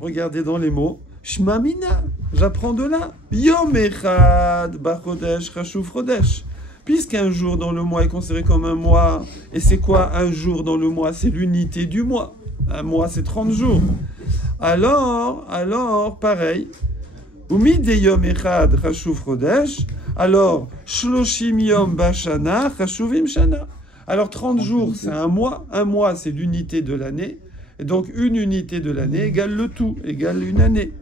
regardez dans les mots, Shmamina, j'apprends de là. Yom Echad, Bachodesh, Chashuv Chodesh. Puisqu'un jour dans le mois est considéré comme un mois, et c'est quoi un jour dans le mois? C'est l'unité du mois. Un mois, c'est 30 jours. Alors, pareil. Umid Yom Echad, Chashuv Chodesh. Alors, Shloshim Yom Bashana, Chashuvim Shana. Alors, 30 jours, c'est un mois. Un mois, c'est l'unité de l'année. Et donc, une unité de l'année égale le tout, égale une année.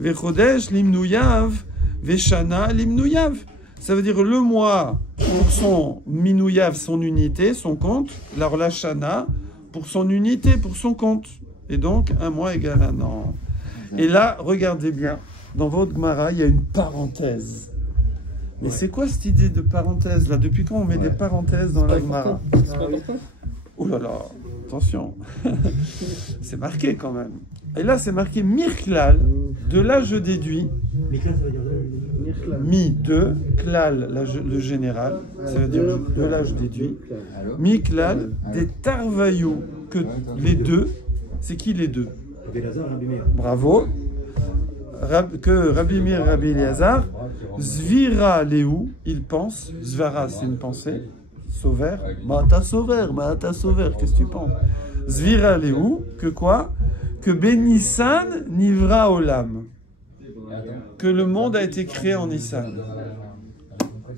Vechodesh limnuyav, veshana limnuyav. Ça veut dire le mois pour son minouyav, son unité, son compte. Alors la shana pour son unité, pour son compte. Et donc, un mois égale un an. Et là, regardez bien, dans votre Gemara, il y a une parenthèse. Mais c'est quoi cette idée de parenthèse là? Depuis quand on met des parenthèses dans la Gemara? C'est pas important. Oh là là, attention. C'est marqué quand même. Et là, c'est marqué Mirklal. De là, je déduis. Mirklal, ça veut dire de. Mi, de, klal, le général. Ça veut dire de là, je déduis. Mirklal, des tarvayou. Que les deux, c'est qui les deux? Bravo. Que Rabbi Meir et Rabbi Eliezer, Zvira Léou, il pense, Zvara c'est une pensée, Sauver, Mata Sauver, qu'est-ce que tu penses? Zvira Léou, que quoi? Que Benissan Nivra Olam, que le monde a été créé en Nissan.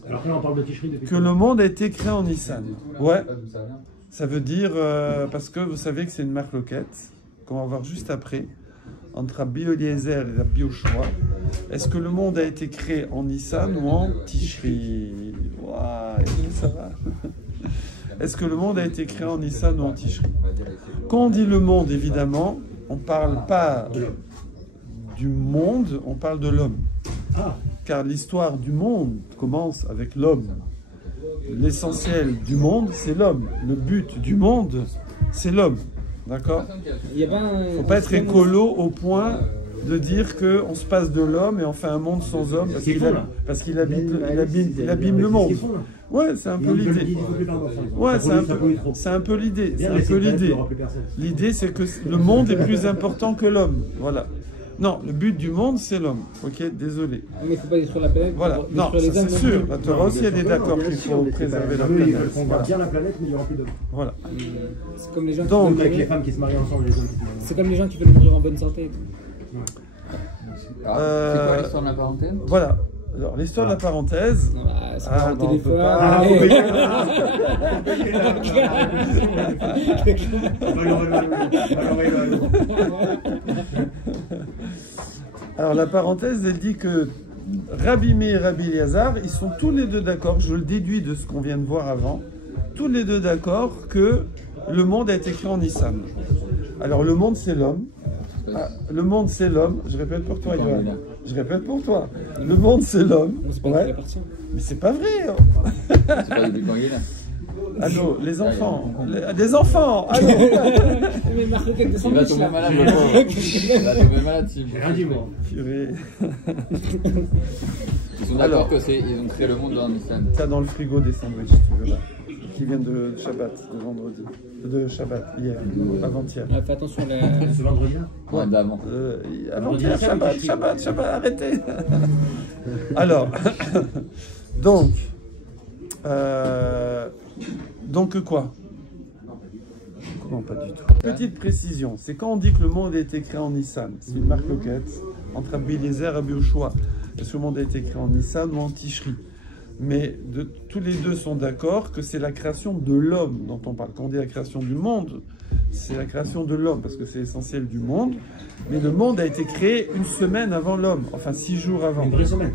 Alors que là on parle de Tishri depuis. Que le monde a été créé en Nissan. Ouais, ça veut dire, parce que vous savez que c'est une marloquette, qu'on va voir juste après. Entre Rabbi Eliezer et Rabbi Yoshua, est-ce que le monde a été créé en Nissan ou en Tishri? Waouh, ça va. Est-ce que le monde a été créé en Nissan ou en Tishri? Quand on dit le monde, évidemment, on ne parle pas du monde, on parle de l'homme. Car l'histoire du monde commence avec l'homme. L'essentiel du monde, c'est l'homme. Le but du monde, c'est l'homme. D'accord? Il ne faut pas être écolo au point de dire qu'on se passe de l'homme et on fait un monde sans homme parce qu'il abîme le monde. Ouais, c'est un peu l'idée. Ouais, c'est un peu l'idée. L'idée, c'est que le monde est plus important que l'homme. Voilà. Non, le but du monde, c'est l'homme. Ok, désolé. Mais il ne faut pas détruire la planète. Voilà, non, c'est sûr. La Torah aussi, elle est d'accord qu'il faut préserver la planète. On va bien la planète, mais il n'y aura plus d'hommes. Voilà. C'est comme les gens Donc, avec les femmes qui se marient ensemble, les hommes. C'est comme les gens qui veulent mourir en bonne santé. C'est quoi l'histoire de la parenthèse? Voilà. Alors, l'histoire de la parenthèse. C'est pas un téléphone. Alors, la parenthèse, elle dit que Rabbi Meir et Rabbi Eliezer, ils sont tous les deux d'accord, je le déduis de ce qu'on vient de voir avant, tous les deux d'accord que le monde a été créé en Nissan. Alors, le monde, c'est l'homme. Le monde, c'est l'homme. Je répète pour toi, Yoann. Je répète pour toi. Le monde, c'est l'homme. Ouais. Mais c'est pas vrai. C'est pas depuis quand il est là. Allô, les enfants. Des enfants. Allô. Mais Marc, il va tomber malade. Il va tomber malade. J'ai rien dit, moi. Purée. Ils sont d'accord qu'ils ont créé le monde dans Nissan. T'as dans le frigo des sandwichs, tu veux là. Qui viennent de Shabbat, de vendredi. De Shabbat, hier, avant-hier. Fais attention, ce vendredi là. Ouais, d'avant. Avant-hier, Shabbat, arrêtez. Alors, donc quoi? Non, pas du tout. Petite précision, c'est quand on dit que le monde a été créé en Nissan, c'est une marque loquette entre Rabbi Eliezer et Rabbi Yoshua. Est-ce que le monde a été créé en Nissan ou en Tishri? Mais tous les deux sont d'accord que c'est la création de l'homme dont on parle. Quand on dit la création du monde, c'est la création de l'homme, parce que c'est l'essentiel du monde. Mais le monde a été créé une semaine avant l'homme, enfin 6 jours avant. Une vraie semaine?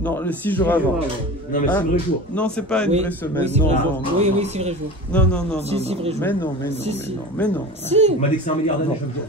Non, le 6 jours avant. Non, mais c'est un vrai jour. Non, c'est pas une vraie semaine. Oui, non. Oui, c'est vrai jour. Non. Si, vrai jour. Mais non. Si. On m'a dit que c'est 1 milliard d'années chaque jour.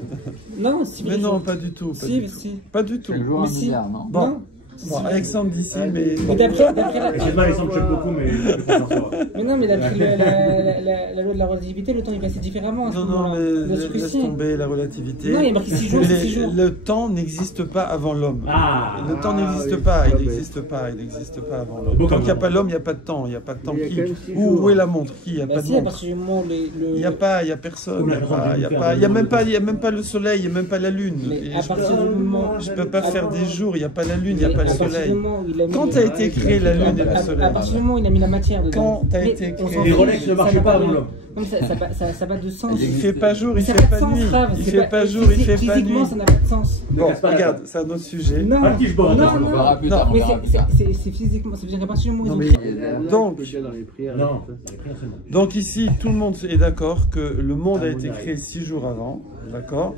Non, si vrai Mais jour. non, pas du tout. Si. Pas du tout. Chaque jour un milliard, non? Bon. Bon, Alexandre d'ici, mais... Mais d'après la... Excuse-moi, Alexandre, j'aime beaucoup, mais je peux pas faire ça. Mais non, mais d'après la loi de la relativité, le temps est passé différemment. À ce Non, non, moment-là. mais Le laisse tomber la relativité. Non, il y a marqué 6 jours, c'est 6 jours. Le temps n'existe pas avant l'homme. Ah, Le temps n'existe pas, il n'existe pas, il n'existe pas avant l'homme. Bon, Tant qu'il n'y a bon. pas l'homme, il n'y a pas de temps. Il n'y a pas de temps. Il y a Qui quand même 6 Où jours. est la montre? Qui? Il n'y a Bah pas de si, à montre. partir du moment où Il n'y a pas, il y a personne. Comme Il la n'y a, chanson pas, que il y a tu pas, fais, il y a même le- pas, il y a même pas le soleil, il n'y a même pas la lune. Mais Et à partir du moment... je peux pas faire des jours, il n'y a pas la lune, il n'y a mais pas le à partir du soleil. moment où il a mis Quand le- a été créé la lune et le à soleil? partir du moment où il a mis la matière dedans. Quand a Mais été on créé- s'en Les fout, Rolex ne ça marchaient n'a pas de- avant l'homme. Non, mais ça n'a pas de sens. Il fait pas jour, il Ça fait n'a pas de sens, nuit. Frère, Il c'est fait pas jour, il fait pas nuit. Physiquement, ça n'a pas de sens. Bon, casse pas la regarde, tête. c'est un autre sujet. Non, Un petit bord, non, on non. verra plus tard, on Mais verra plus tard. c'est physiquement, ça veut dire qu'à partir du moment où Non, ils ont mais- créé... Donc- dans les prières. Non, c'est rien seulement. Donc ici, tout le monde est d'accord que le monde a été modèle. créé 6 jours avant, d'accord?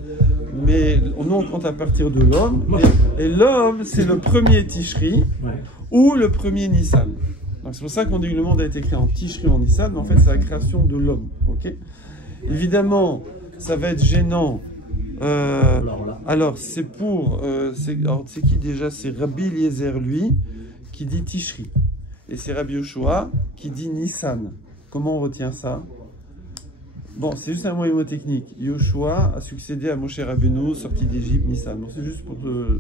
Mais nous, on compte à partir de l'homme. Et l'homme, c'est le premier Tishri Ouais. ou le premier Nissan. Donc c'est pour ça qu'on dit que le monde a été créé en Tishri ou en Nissan, mais en fait, c'est la création de l'homme, ok? Évidemment, ça va être gênant. Alors là. Alors, c'est pour... alors, c'est qui déjà? C'est Rabbi Eliezer, lui, qui dit Tishri. Et c'est Rabbi Yoshua qui dit Nissan. Comment on retient ça? Bon, c'est juste un mot mnémotechnique. Yoshua a succédé à Moshe Rabbeinu, sorti d'Égypte, Nissan. Bon, c'est juste pour...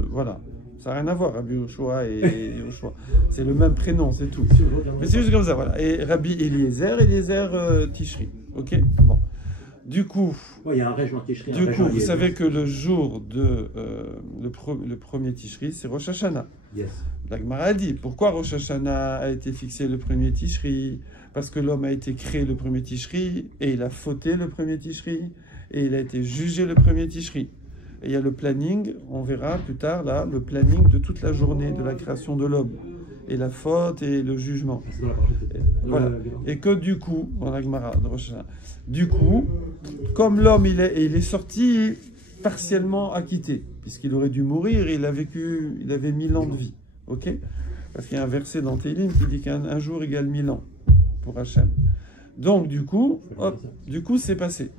voilà. Ça n'a rien à voir, Rabbi Yoshua et Yoshua. C'est le même prénom, c'est tout. Mais c'est juste comme ça, voilà. Et Rabbi Eliezer, Tishri. Ok? Bon. Du coup... Ouais, il y a un régiment Tishri. Du coup, vous savez que le jour de le premier Tishri, c'est Rosh Hashanah. Yes. La Gemara a dit, pourquoi Rosh Hashanah a été fixé le premier Tishri? Parce que l'homme a été créé le premier Tishri, et il a fauté le premier Tishri, et il a été jugé le premier Tishri. Et il y a le planning, on verra plus tard, là, le planning de toute la journée de la création de l'homme, et la faute et le jugement. C'est dans la partie. Voilà. Et que du coup, dans la Gemara de Rosh Hashanah, du coup, comme l'homme il est sorti partiellement acquitté, puisqu'il aurait dû mourir, il avait 1000 ans de vie, ok? Parce qu'il y a un verset dans Télim qui dit qu'un jour égale 1000 ans pour Hachem. Donc du coup, c'est passé.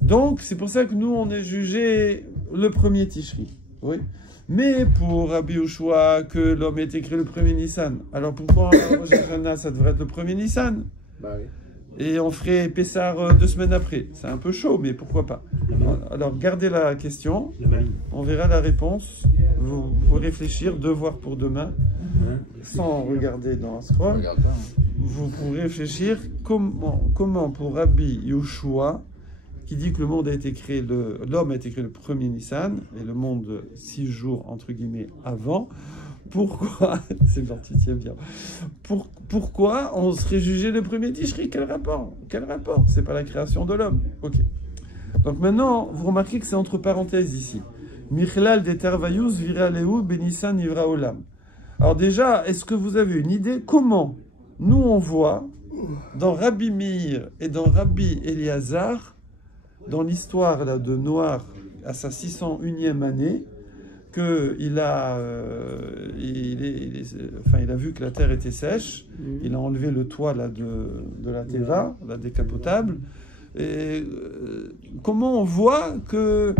Donc c'est pour ça que nous on est jugé le premier Tishri, oui. Mais pour Rabbi Yoshua, que l'homme ait été créé le premier Nissan, alors pourquoi Rosh Hashanah ça devrait être le premier Nissan? Bah oui. Et on ferait Pessar 2 semaines après. C'est un peu chaud, mais pourquoi pas? Alors, gardez la question. La maligne. On verra la réponse. Vous réfléchir, devoir pour demain, sans regarder dans un scroll. Regarde pas, hein. Vous pourrez réfléchir comment pour Rabbi Yoshua, qui dit que le monde a été créé, l'homme a été créé le premier Nissan, et le monde 6 jours, entre guillemets, avant. Pourquoi, c'est gentil, tiens bien, pourquoi on serait jugé le premier Tishri? Quel rapport? Quel rapport? C'est pas la création de l'homme. Ok. Donc maintenant, vous remarquez que c'est entre parenthèses ici. Michlal de Tarvayus viraleu benissan ivra olam. Alors déjà, est-ce que vous avez une idée comment nous on voit dans Rabbi Meir et dans Rabbi Eliazar, dans l'histoire là, de Noach à sa 601e année, qu'il a, il a vu que la terre était sèche, il a enlevé le toit là, de la Teva, la décapotable. Et comment on voit que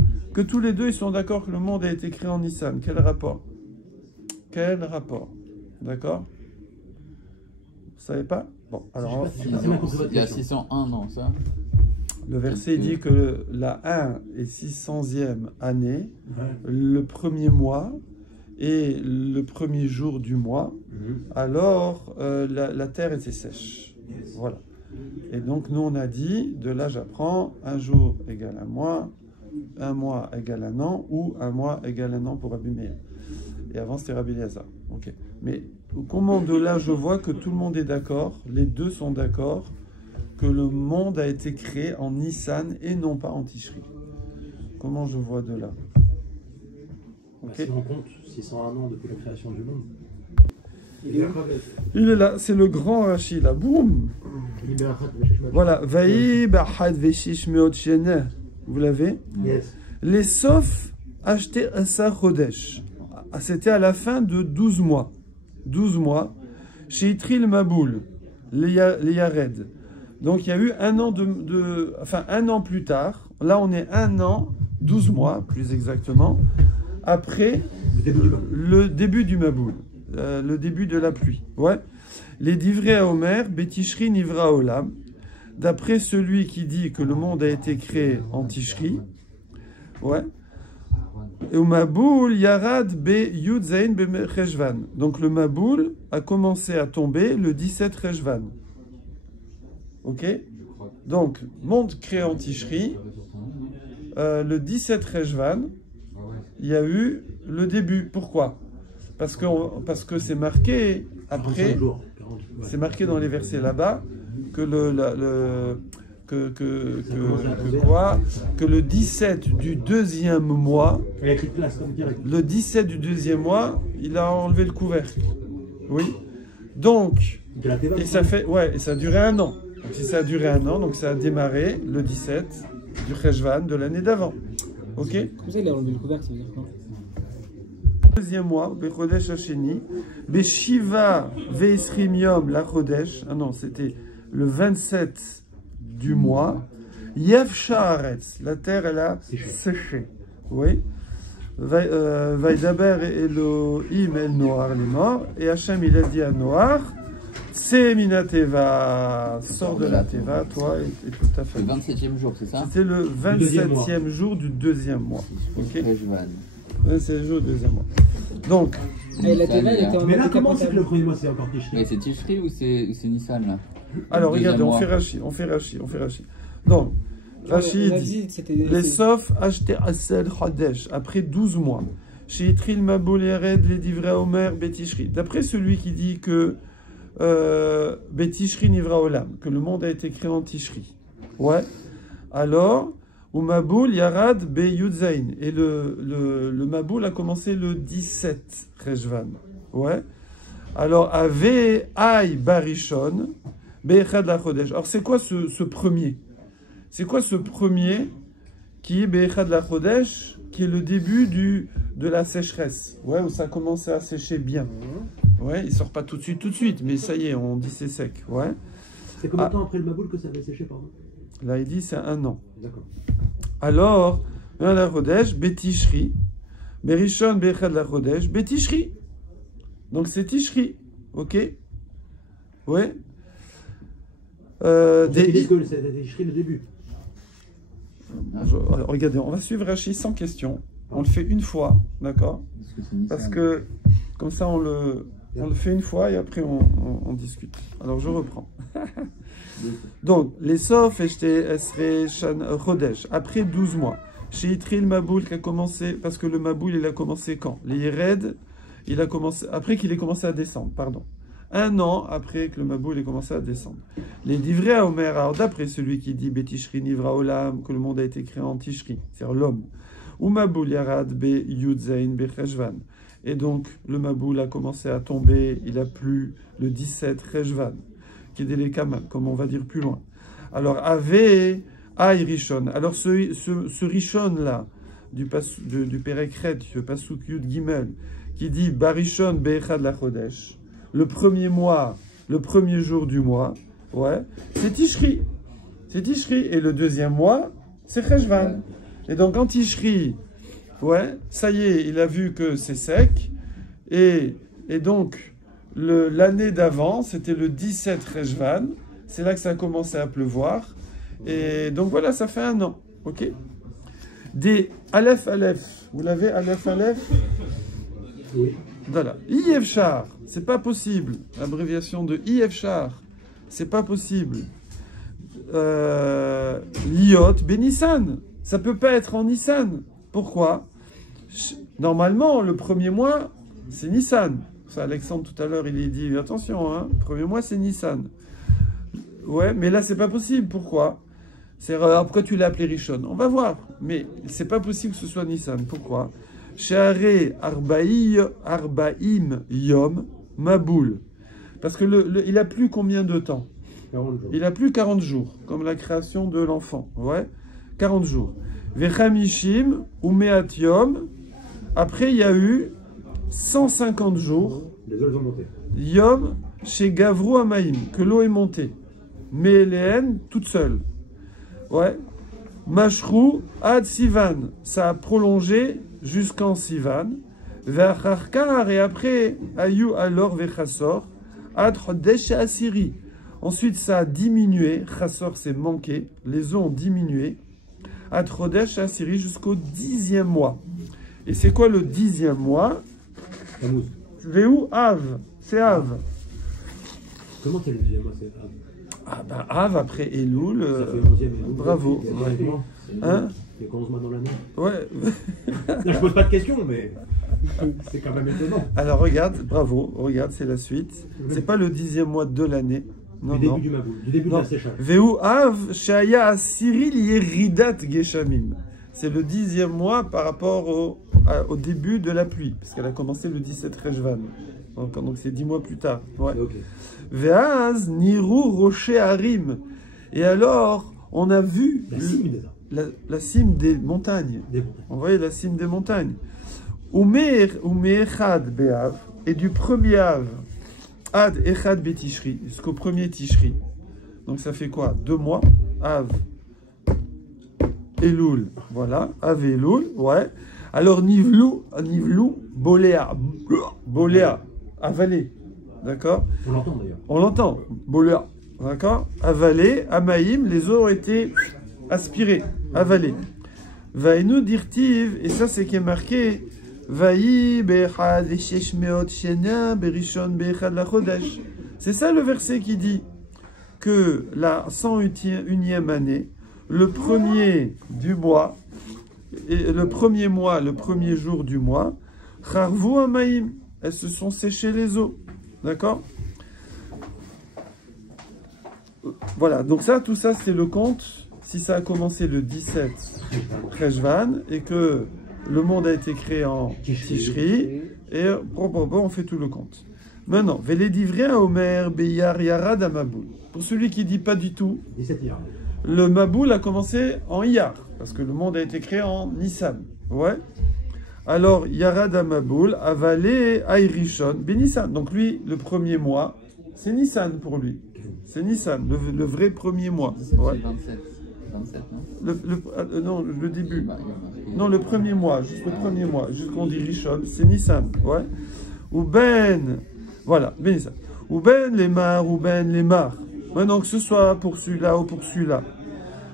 tous les deux ils sont d'accord que le monde a été créé en Nissan? Quel rapport? Quel rapport? D'accord? Vous savez pas? Bon, alors Il y a 601 ans, ça. le verset dit que la 1 et 600e année, le premier mois et le premier jour du mois, alors la terre était sèche. Voilà. Et donc nous on a dit, de là j'apprends, un jour égale un mois égale un an, ou un mois égale un an pour Rabbi Meir. Et avant c'était Rabbi Eliezer. Ok. Mais comment de là je vois que tout le monde est d'accord, les deux sont d'accord, que le monde a été créé en Nissan et non pas en Tishri? Comment je vois de là? Ok. Si on compte 601 ans depuis la création du monde. Il est là, c'est le grand Rashi là, boum. Voilà, Vaï Bahad Veshish Meot Shene. Vous l'avez? Yes. Les sauf achetés à sa Chodesh. C'était à la fin de 12 mois. 12 mois. Chez Itril Maboul, les Yared. Donc il y a eu un an enfin un an plus tard. Là on est un an, 12 mois plus exactement, après le début du Maboul. le début de la pluie. Ouais. Les divrei Omer, Betishri Nivra Olam, d'après celui qui dit que le monde a été créé en Tishri. Ouais. Et au Maboul, Yarad be Yudzain be Rejvan. Donc le Maboul a commencé à tomber le 17 Rejvan. Ok? Donc, monde créé en Tishri, le 17 Rejvan, il y a eu le début. Pourquoi? Parce que c'est marqué après, c'est marqué dans les versets là-bas que que le 17 du deuxième mois, le 17 du deuxième mois, il a enlevé le couvercle. Oui. Donc, et ça fait, ouais, et ça a duré un an. Donc si ça a duré un an, donc ça a démarré le 17 du Cheshvan de l'année d'avant. Ok? Comme ça, il a enlevé le couvercle, ça veut dire quoi? Deuxième mois, Bechodesh Hasheni, Beshiva Veisrim Yom la Chodesh. Ah non, c'était le 27 du mois. Yavsha Haaretz, la terre elle a séché. Oui. Vaidaber Elohim El Noar les morts. Et Hachem il a dit à Noar, c'est Minateva, sors de la Teva, toi et toute ta famille. Le 27e jour, c'est ça? C'était le 27e jour du deuxième mois. Ok. 27e jour du deuxième mois. Donc. Et la Teva, elle était en mais là, comment c'est que le premier mois c'est encore Tishri? Mais c'est Tishri ou c'est Nissan là? Alors regardez, on fait Rashi. Donc, Rashi dit les Sof acheté Asel Chodesh après 12 mois. Chez Itril Maboul Yared les Divrei Omer Betishri. D'après celui qui dit que Betishri Nivra Olam, que le monde a été créé en Tishri. Ouais. Alors, ou Maboul Yarad Be Yudzain. Et le Maboul a commencé le 17 Rejvan. Ouais. Alors, Ave Ay Barishon Be'echad la Chodesh. Alors, c'est quoi ce premier? C'est quoi ce premier qui est Be'echad la Chodesh, qui est le début de la sécheresse? Ouais, où ça commence à sécher bien. Ouais, il sort pas tout de suite, mais ça y est, on dit c'est sec. Ouais. C'est combien de temps après le Maboul que ça avait séché, pardon? Là, il dit c'est un an. D'accord. Alors, la Chodesh, Betishri, Berishon Be'echad la Chodesh, Betishri. Donc c'est Tishri, ok? Ouais. Ils disent que c'est Tishri le début. Alors, regardez, on va suivre Rashi sans question. On le fait une fois, d'accord? Parce que comme ça, on le fait une fois et après on discute. Alors je reprends. Donc, les Sof Esre Shan Chodesh, après 12 mois. Chez Itril Maboul qui a commencé, parce que le Maboul il a commencé quand? Les Yered, il a commencé, après qu'il ait commencé à descendre, pardon. Un an après que le Maboul ait commencé à descendre. Les Divrei Omer, alors d'après celui qui dit Betishri Nivra Olam, que le monde a été créé en Tishri, c'est-à-dire l'homme. Ou Maboul Yarad Be Yudzain Be Rejvan. Et donc, le Maboul a commencé à tomber, il a plu le 17 Rejvan, qui est des Kamal, comme on va dire plus loin. Alors, Ave Ay Rishon. Alors, ce Rishon là, du Pérekret, du Pasuk Yud Gimel, qui dit Barishon Be'echad la Chodesh, le premier mois, le premier jour du mois, ouais, c'est Tishri. C'est Tishri. Et le deuxième mois, c'est Rejvan. Et donc, en Tishri, ouais, ça y est, il a vu que c'est sec. Et donc, l'année d'avant, c'était le 17 Rejvan. C'est là que ça a commencé à pleuvoir. Et donc, voilà, ça fait un an. OK? Des Aleph Aleph. Vous l'avez, Aleph Aleph? Oui. Voilà. Yevchar, c'est pas possible. Abréviation de Yevchar, c'est pas possible. Liot Benissan, ça peut pas être en Nissan. Pourquoi? Normalement, le premier mois, c'est Nissan. Ça, Alexandre, tout à l'heure, il a dit, attention, hein, le premier mois, c'est Nissan. Ouais, mais là, c'est pas possible. Pourquoi? Pourquoi tu l'as appelé Rishon? On va voir. Mais c'est pas possible que ce soit Nissan. Pourquoi? She'are Arbaim Yom Maboul. Parce que il a plu combien de temps? 40 jours. Il a plu 40 jours, comme la création de l'enfant. Ouais, 40 jours. Vechamishim Umeat Yom. Après, il y a eu 150 jours. Les eaux ont monté. Yom chez Gavru Amaim, que l'eau est montée. Mais Hélène, toute seule. Ouais. Mashrou Ad Sivan. Ça a prolongé jusqu'en Sivan. Ve'acharkar, et après, ayu alor ve'chassor, ad chodesh asiri. Ensuite, ça a diminué, chassor c'est manqué, les eaux ont diminué, ad chodesh asiri jusqu'au 10e mois. Et c'est quoi le 10e mois? Tammuz. Ve'u Av, c'est Av. Comment c'est le deuxième mois? C'est Av. Ah ben Av après Elul, Ça fait 11e. bravo. Ouais. Hein? Il y a 11 mois dans l'année. Ouais. Non, je pose pas de questions, mais c'est quand même étonnant. Alors regarde, bravo, regarde, c'est la suite. C'est pas le 10e mois de l'année. Non, Du non. début du Maboul, du début Non. de la séchage. Veu Av, Shaya Asiril Yeridat Geshamim. C'est le 10e mois par rapport au début de la pluie, parce qu'elle a commencé le 17 Rejvan. Donc c'est 10 mois plus tard. Ouais. Ok. Veaz Niru Rocher Harim. Et alors, on a vu La cime des arbres. la cime des montagnes. Des montagnes. On voyait la cime des montagnes. Echad Be'av, et du premier Av, Ad Echad Betishri, jusqu'au premier Tishri. Donc ça fait quoi? 2 mois. Av, Elul, voilà. Av Elul, ouais. Alors Nivlou, Boléa, avalé. D'accord? On l'entend d'ailleurs. On l'entend, Boléa. D'accord? Avalé, Amaïm, les eaux ont été aspirées, avalées. Vaïnu dirtiv, et ça c'est qui est marqué. Vaï bechad veshesh meot shena berishon bechad la chodesh. C'est ça le verset qui dit que la 101e année, le premier du mois, et le premier mois, le premier jour du mois, charvu amaim, elles se sont séchées les eaux. D'accord? Voilà, donc ça, tout ça, c'est le compte. Si ça a commencé le 17 Rejvan et que le monde a été créé en Tishri, et on fait tout le compte. Maintenant, Vélédivré à Omer, Beyar Yarad à Maboul. Pour celui qui dit pas du tout, 17 hier. le Maboul a commencé en Iyar, parce que le monde a été créé en Nissan. Ouais. Alors, Yarad à Maboul, avalé Ayrishon, Benissan. Donc lui, le premier mois, c'est Nissan pour lui. C'est Nissan, le vrai premier mois. Ouais. 27, non? Non, le début. Bah, il y a marqué- Non, le premier mois, juste le premier mois, jusqu'on dit Rishon, c'est Nissan, ouais. Ou Ben, voilà, Ben Nissan. Ou Ben les Mar, ou Ben les Mar. Maintenant, que ce soit pour celui-là ou pour celui-là.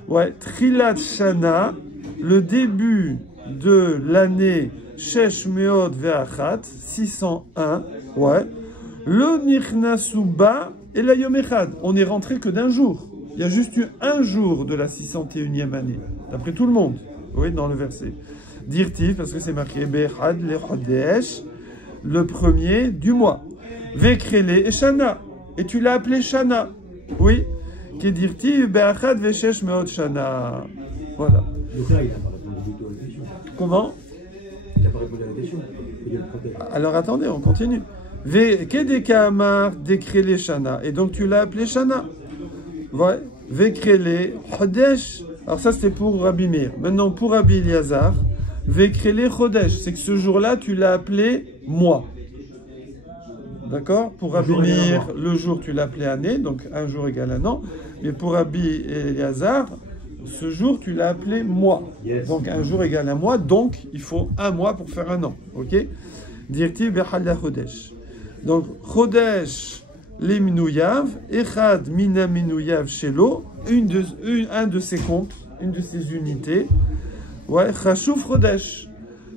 Ouais, Trilat Shana, le début de l'année Shesh Meod Ve'achat, 601, ouais. Le Nichnasuba et la Yom Echad. On n'est rentré que d'un jour. Il y a juste eu un jour de la 601e année, d'après tout le monde. Oui, dans le verset. Dirtiv, parce que c'est marqué Bechad le Chodesh, le premier du mois. Vekrele et Shana. Et tu l'as appelé Shana. Oui. Qui dirtiv Beachad Veshesh Meod Shana. Voilà. Donc là, il n'a pas répondu du tout à la question. Comment? Il n'a pas répondu à la question. Il a le protège. Alors attendez, on continue. Kedeka Amar Dekrele Shana. Et donc tu l'as appelé Shana. Ouais. Vekrele Chodesh. Alors ça c'était pour Rabbi Meir. Maintenant pour Rabbi Eliezer, Vekrele Chodesh, c'est que ce jour-là tu l'as appelé mois. D'accord? Pour Rabbi Meir, le jour tu l'as appelé année, donc un jour égale un an. Mais pour Rabbi Eliezer, ce jour tu l'as appelé mois. Yes. Donc un jour égale un mois, donc il faut un mois pour faire un an. Ok? Directive Bechal Chodesh. Donc Chodesh Limnuyav, Echad Mina Minuyav Shelo, un de ses comptes, une de ses unités. Ouais, Chashuv Chodesh.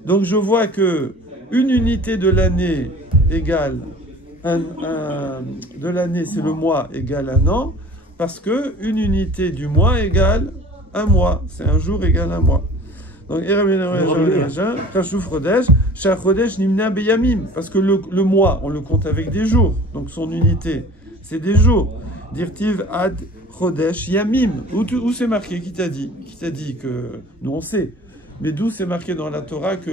Donc je vois que une unité de l'année égale de l'année, c'est le mois égale un an, parce que une unité du mois égale un mois. C'est un jour égale un mois. Donc Chashuv Chodesh, Shach Chodesh Nimna Beyamim, parce que le mois, on le compte avec des jours. Donc son unité, c'est des jours. Dirtiv Ad Chodesh Yamim. Où c'est marqué? Qui t'a dit? Qui t'a dit que... Nous on sait. Mais d'où c'est marqué dans la Torah que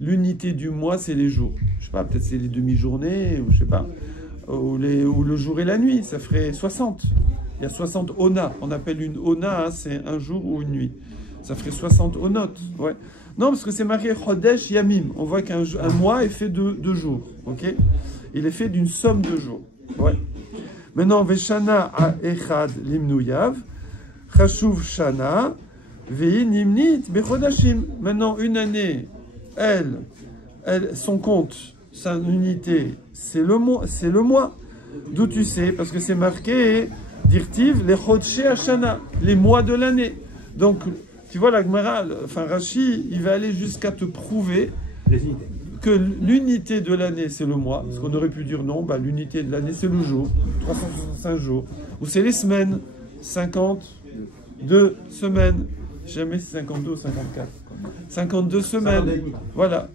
l'unité du mois, c'est les jours? Je sais pas, peut-être c'est les demi-journées, ou je sais pas. Ou le jour et la nuit, ça ferait 60. Il y a 60 ona. On appelle une ona, hein, c'est un jour ou une nuit. Ça ferait 60 onot. Ouais. Non, parce que c'est marqué Chodesh Yamim. On voit qu'un mois est fait de 2 jours. Ok? Il est fait d'une somme de jours. Ouais. Maintenant, Veshana a Echad Limnuyav, Chashuv Shana, Vei Nimnit Bechodashim. Maintenant, une année, elle son compte, sa unité, c'est le mois. D'où tu sais? Parce que c'est marqué, dirtiv, les Chodshé Hashana, les mois de l'année. Donc, tu vois, la Gemara, enfin Rashi, il va aller jusqu'à te prouver que l'unité de l'année, c'est le mois. Parce qu'on aurait pu dire non, bah, l'unité de l'année, c'est le jour, 365 jours. Ou c'est les semaines, 52 semaines. Jamais c'est 52 ou 54. 52 semaines. Voilà.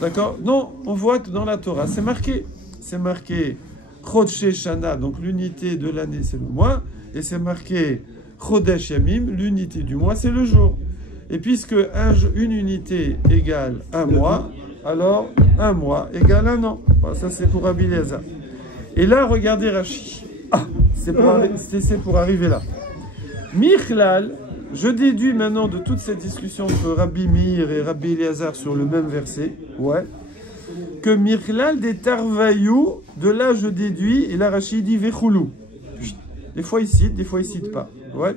D'accord? Non, on voit que dans la Torah, c'est marqué. C'est marqué Chodshé Shana, donc l'unité de l'année, c'est le mois. Et c'est marqué Chodesh Yamim, l'unité du mois, c'est le jour. Et puisque une unité égale un mois, alors un mois égale un an. Voilà, ça c'est pour Rabbi Eliezer. Et là, regardez Rashi. Ah, c'est pour arriver là. Michlal, je déduis maintenant de toute cette discussion entre Rabbi Meir et Rabbi Eliezer sur le même verset, ouais, que Michlal des Tarvayou, de là je déduis, et là Rashi dit Vechoulou. Des fois il cite pas. Ouais.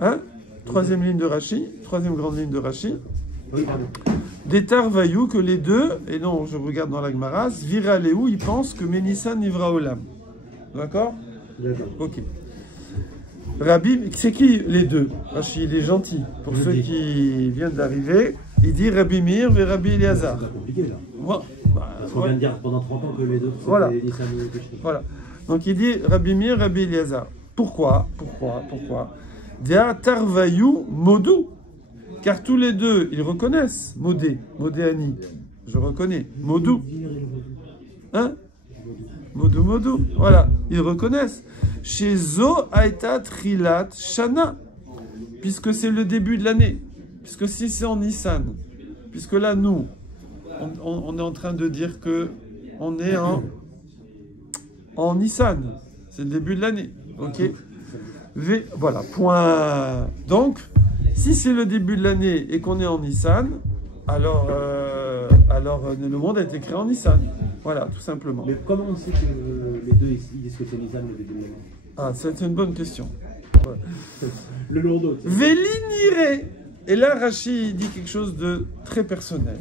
Hein? Troisième ligne de Rashi, troisième grande ligne de Rashi. Des Tarvayou, que les deux, et non, je regarde dans la Gemara, Zviraléou, ils pensent que Ménissan Nivra Olam. D'accord? Ok. Rabbi, c'est qui les deux? Rashi, il est gentil. Pour ceux qui viennent d'arriver, il dit Rabbi Meir et Rabbi Eliezer. C'est compliqué là. Ouais. Parce qu'on vient de dire pendant 30 ans que les deux, voilà. Nissan. Voilà. Donc il dit Rabbi Meir, Rabbi Eliezer. Pourquoi? Dea Tarvayou Modou. Car tous les deux, ils reconnaissent Modéani. Je reconnais. Modou. Hein? Modou. Voilà. Ils reconnaissent. Chez Zo Aïta Trilat Shana. Puisque c'est le début de l'année. Puisque si c'est en Nissan. Puisque là, nous, on est en train de dire que on est en Nissan. C'est le début de l'année. Ok? Voilà. Point. Donc, si c'est le début de l'année et qu'on est en Nissan, alors le monde a été créé en Nissan. Voilà, tout simplement. Mais comment on sait que les deux ils disent que c'est Nissan le début de l'année? Ah, c'est une bonne question. Ouais. Le lourdeau. Véliniré. Et là, Rashi dit quelque chose de très personnel.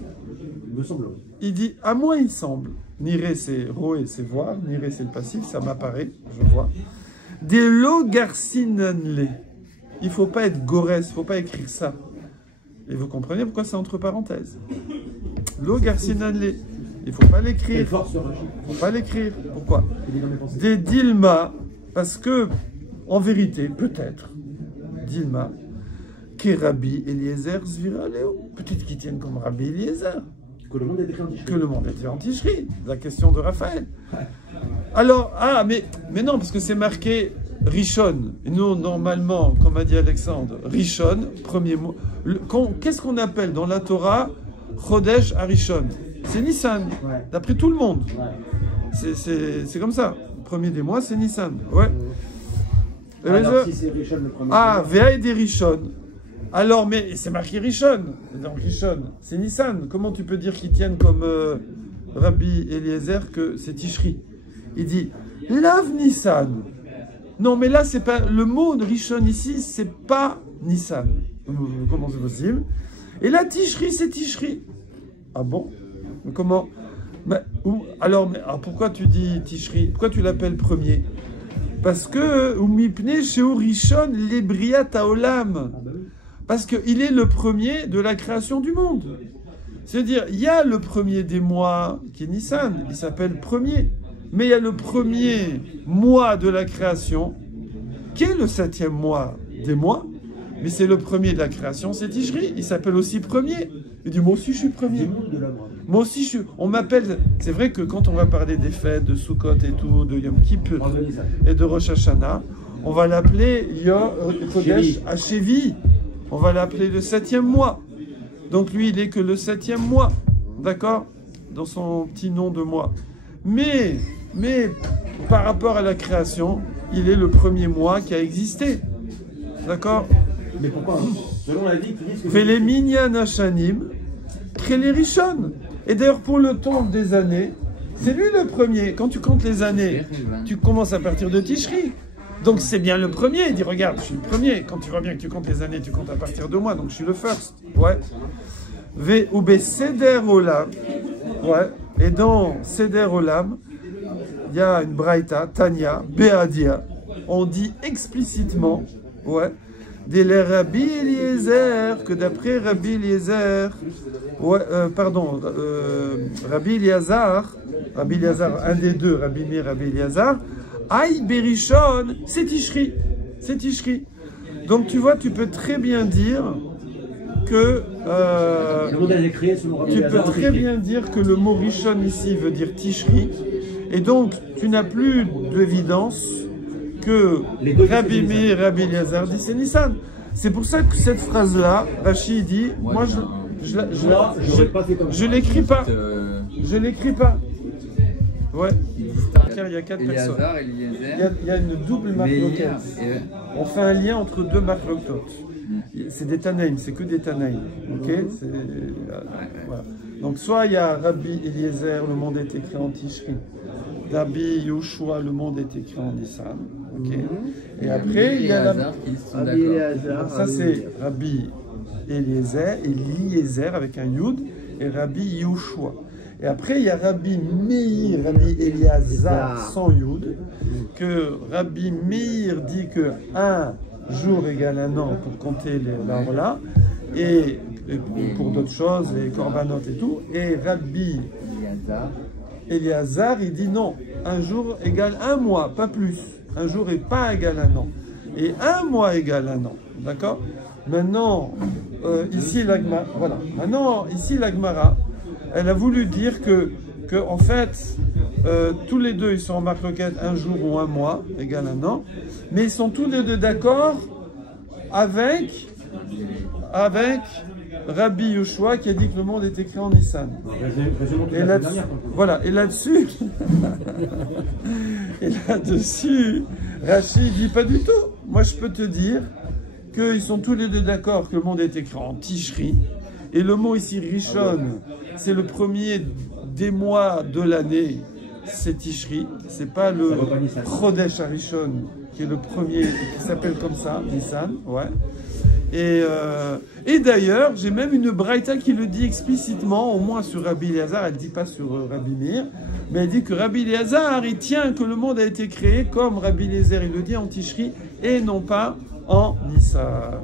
Il me semble. Il dit, à moi il semble. Niré, c'est roé, c'est voir. Niré, c'est le passif, ça m'apparaît, je vois. Des lo garcinanlé. Il ne faut pas être gorès, il ne faut pas écrire ça. Et vous comprenez pourquoi c'est entre parenthèses. Lo garcinanlé. Il ne faut pas l'écrire. Il ne faut pas l'écrire. Pourquoi? Des Dilma, parce que, en vérité, peut-être, Dilma, que Rabbi Eliezer Zviraleo. Peut-être qu'ils tiennent comme Rabbi Eliezer. Que le monde était en Ticherie. Que le monde était en Ticherie. La question de Raphaël. Alors, mais non, parce que c'est marqué Rishon. Et nous, normalement, comme a dit Alexandre, Rishon, premier mot. Qu'est-ce qu'on appelle dans la Torah Chodesh Arishon? C'est Nissan, ouais. D'après tout le monde. Ouais. C'est comme ça. Le premier des mois, c'est Nissan. Ouais. Alors, si c'est Rishon le premier. Ah, Véa des Rishon. Alors, mais c'est marqué Rishon. Donc Rishon, c'est Nissan. Comment tu peux dire qu'ils tiennent comme Rabbi Eliezer que c'est Tishri? Il dit Lav Nissan. Non, mais là, c'est pas le mot de Rishon ici, c'est pas Nissan. Comment c'est possible? Et là, Tishri, c'est Tishri. Ah bon? Comment? Alors, pourquoi tu dis Tishri? Pourquoi tu l'appelles premier? Parce que Umipne Sheu Rishon Lebriat Haolam. Parce qu'il est le premier de la création du monde. C'est-à-dire, il y a le premier des mois qui est Nissan, il s'appelle premier. Mais il y a le premier mois de la création, qui est le 7e mois des mois. Mais c'est le premier de la création, c'est Tishri. Il s'appelle aussi premier. Il dit, moi aussi je suis premier. Moi aussi je suis... On m'appelle... C'est vrai que quand on va parler des fêtes, de Sukkot et tout, de Yom Kippur et de Rosh Hashanah, on va l'appeler Kodesh Hashevi. On va l'appeler le 7e mois. Donc lui, il est que le 7e mois. D'accord? Dans son petit nom de mois. Mais par rapport à la création, il est le premier mois qui a existé. D'accord? Mais pourquoi? Selon la vie, tu dis que... Fait les minyan hashanim, crée les rishon. Et d'ailleurs, pour le tombe des années, c'est lui le premier. Quand tu comptes les années, tu commences à partir de Tishri. Donc c'est bien le premier. Il dit, regarde, je suis le premier. Quand tu vois bien que tu comptes les années, tu comptes à partir de moi. Donc je suis le first. Ouais. Ou Seder Olam. Ouais. Et dans Seder Olam, il y a une braïta, Tanya, Beadia. On dit explicitement, ouais, des Rabbi Eliezer, que d'après Rabbi Eliezer, ouais, Rabbi Eliezer, un des deux, Rabbi Meir, Rabbi Eliezer, Aïe Berishon, c'est Tishri. C'est Tishri. Donc tu vois, tu peux très bien dire que tu peux très bien dire que le mot Rishon ici veut dire Tishri, et donc tu n'as plus d'évidence que Rabbi Meir, Rabbi Eliezer dit c'est Nissan. C'est pour ça que cette phrase-là, Rashi dit, moi je l'écris pas, je l'écris pas. Ouais. Il y a 4 personnes. Il y a une double marloquette. On fait un lien entre deux marloquettes. C'est des Tanaïm, c'est que des Tanaïm. Ok. Voilà. Donc soit il y a Rabbi Eliezer, le monde est écrit en Tishri. Rabbi Yoshua, le monde est écrit en Nissan. Ok. Et après il y a Rabbi Eliezer. Ça c'est Rabbi Eliezer avec un Yud et Rabbi Yoshua. Et après, il y a Rabbi Meir, Rabbi Eliezer sans Yud, que Rabbi Meir dit que un jour égale un an pour compter les là et pour d'autres choses, les korbanot et tout. Et Rabbi Eliezer, il dit non, un jour égale un mois, pas plus. Un jour n'est pas égal un an. Et un mois égale un an. D'accord? Maintenant, ici l'Agmara, voilà. Maintenant, ici l'Agmara, elle a voulu dire que en fait, tous les deux, ils sont en marloquette un jour ou un mois, égale un an, mais ils sont tous les deux d'accord avec Rabbi Yoshua qui a dit que le monde est écrit en Nissan. Et là-dessus, voilà, et là-dessus, Rashi dit pas du tout. Moi, je peux te dire qu'ils sont tous les deux d'accord que le monde est écrit en Tishri. Et le mot ici, Rishon, c'est le premier des mois de l'année, c'est Tishri. C'est pas le Chodesh Harishon, qui est le premier, qui s'appelle comme ça, Nissan, ouais. Et d'ailleurs, j'ai même une braïta qui le dit explicitement, au moins sur Rabbi Eliezer, elle ne dit pas sur Rabbi Meir, mais elle dit que Rabbi Eliezer, il tient que le monde a été créé comme Rabbi Eliezer, il le dit en Tishri, et non pas en Nissan.